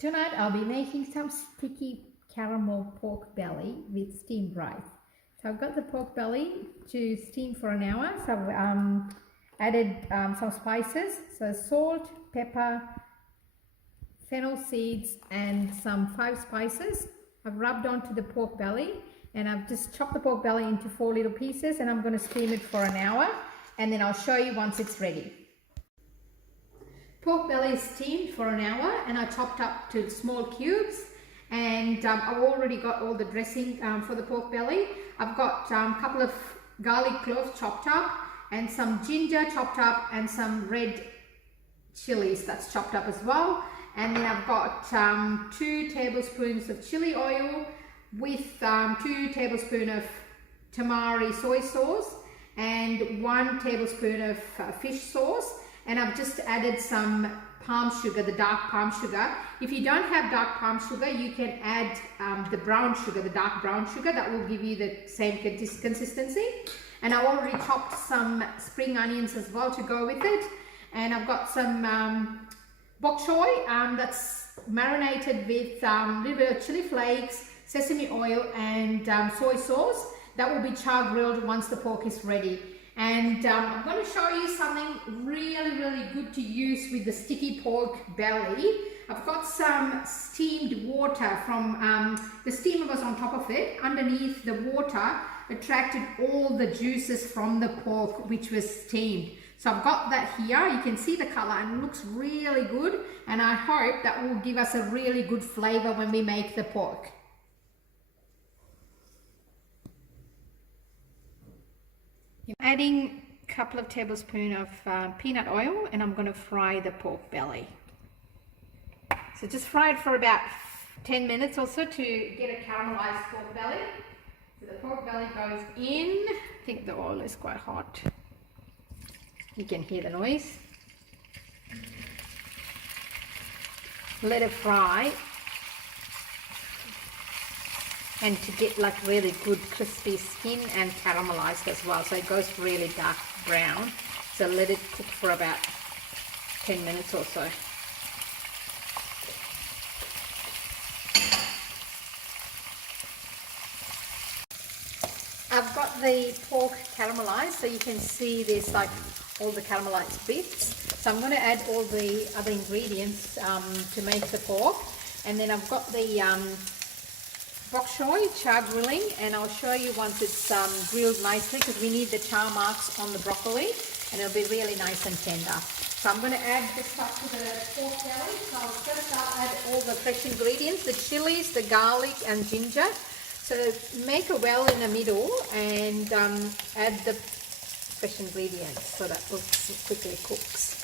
Tonight I'll be making some sticky caramel pork belly with steamed rice. So I've got the pork belly to steam for an hour. So I've added some spices, so salt, pepper, fennel seeds and some 5 spices. I've rubbed onto the pork belly and I've just chopped the pork belly into 4 little pieces and I'm going to steam it for an hour and then I'll show you once it's ready. Pork belly is steamed for an hour and I chopped up to small cubes and I've already got all the dressing for the pork belly. I've got a couple of garlic cloves chopped up and some ginger chopped up and some red chilies that's chopped up as well. And then I've got 2 tablespoons of chili oil with 2 tablespoons of tamari soy sauce and 1 tablespoon of fish sauce. And I've just added some palm sugar, the dark palm sugar. If you don't have dark palm sugar, you can add the brown sugar, the dark brown sugar. That will give you the same consistency. And I already chopped some spring onions as well to go with it. And I've got some bok choy that's marinated with a little bit of chili flakes, sesame oil and soy sauce. That will be char grilled once the pork is ready. And I'm going to show you something really good to use with the sticky pork belly. I've got some steamed water from the steamer was on top of it. Underneath the water attracted all the juices from the pork which was steamed. So I've got that here. You can see the color and it looks really good. And I hope that will give us a really good flavor when we make the pork. I'm adding a couple of tablespoons of peanut oil and I'm going to fry the pork belly. So just fry it for about 10 minutes or so to get a caramelized pork belly. So the pork belly goes in. I think the oil is quite hot. You can hear the noise. Let it fry. And to get like really good crispy skin and caramelized as well, so it goes really dark brown. So let it cook for about 10 minutes or so. I've got the pork caramelized, so you can see there's like all the caramelized bits. So I'm going to add all the other ingredients to make the pork, and then I've got the bok choy char grilling, and I'll show you once it's grilled nicely because we need the char marks on the broccoli and it'll be really nice and tender. So I'm going to add this up to the pork belly. So first I'll add all the fresh ingredients, the chilies, the garlic and ginger. So make a well in the middle and add the fresh ingredients so that it quickly cooks.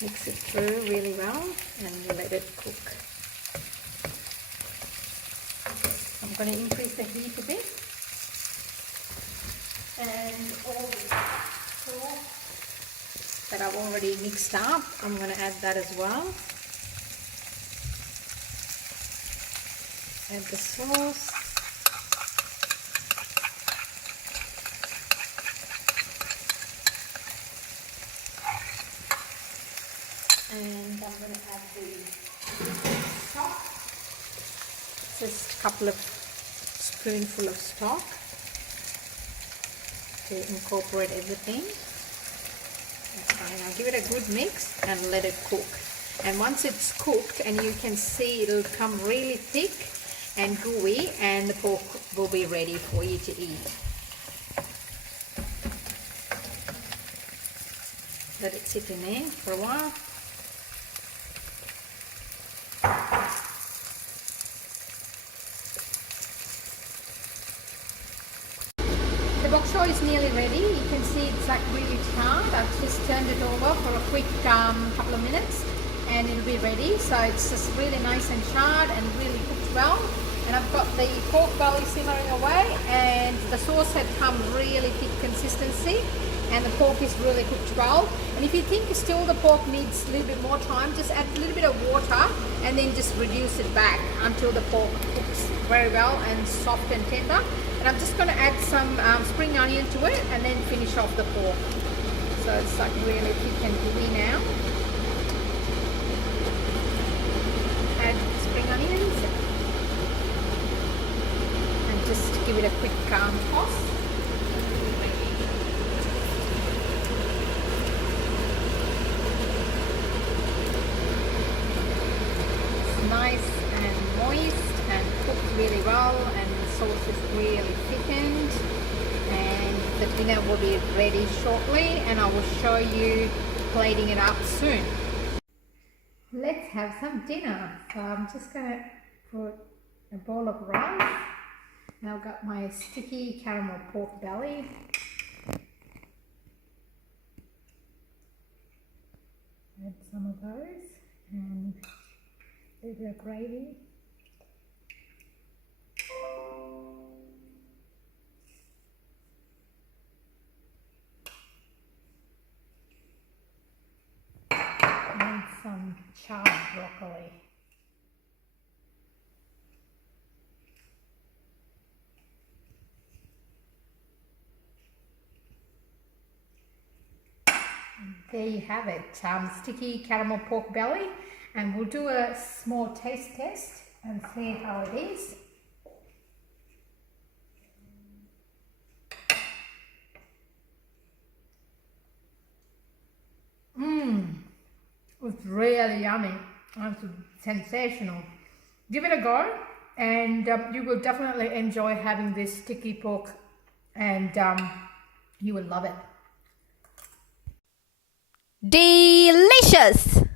Mix it through really well and let it cook. I'm going to increase the heat a bit. And all the sauce that I've already mixed up, I'm going to add that as well. Add the sauce. And I'm going to add the stock, just a couple of spoonfuls of stock to incorporate everything. Okay, now give it a good mix and let it cook. And once it's cooked, and you can see it'll become really thick and gooey, and the pork will be ready for you to eat. Let it sit in there for a while. the bok choy is nearly ready. You can see it's like really charred. I've just turned it over for a quick couple of minutes and it'll be ready. So it's just really nice and charred and really cooked well. And I've got the pork belly simmering away, and the sauce had come really thick consistency, and the pork is really cooked well. And if you think still the pork needs a little bit more time, just add a little bit of water and then just reduce it back until the pork cooks very well and soft and tender. And I'm just going to add some spring onion to it and then finish off the pork. So it's like really thick and gooey now. Add spring onions and just give it a quick toss. Nice and moist and cooked really well, and the sauce is really thickened, and the dinner will be ready shortly, and I will show you plating it up soon. Let's have some dinner. So I'm just going to put a bowl of rice. Now I've got my sticky caramel pork belly. Add some of those and a bit of gravy. And some charred broccoli. And there you have it, sticky caramel pork belly. And we'll do a small taste test and see how it is. It's really yummy. It's sensational. Give it a go, and you will definitely enjoy having this sticky pork, and you will love it. Delicious!